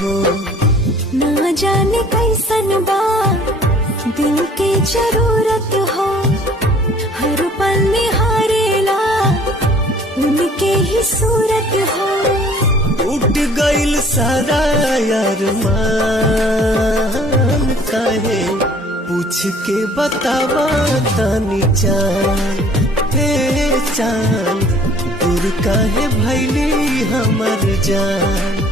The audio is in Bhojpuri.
हो ना जाने कैसन बा दिल के जरूरत हो, हर पल निहारेला उनके ही सूरत हो। उठ गइल सारा यार मान काहे पूछ के बतावा तानी चान, हे चान दूर काहे भइली हमर जान।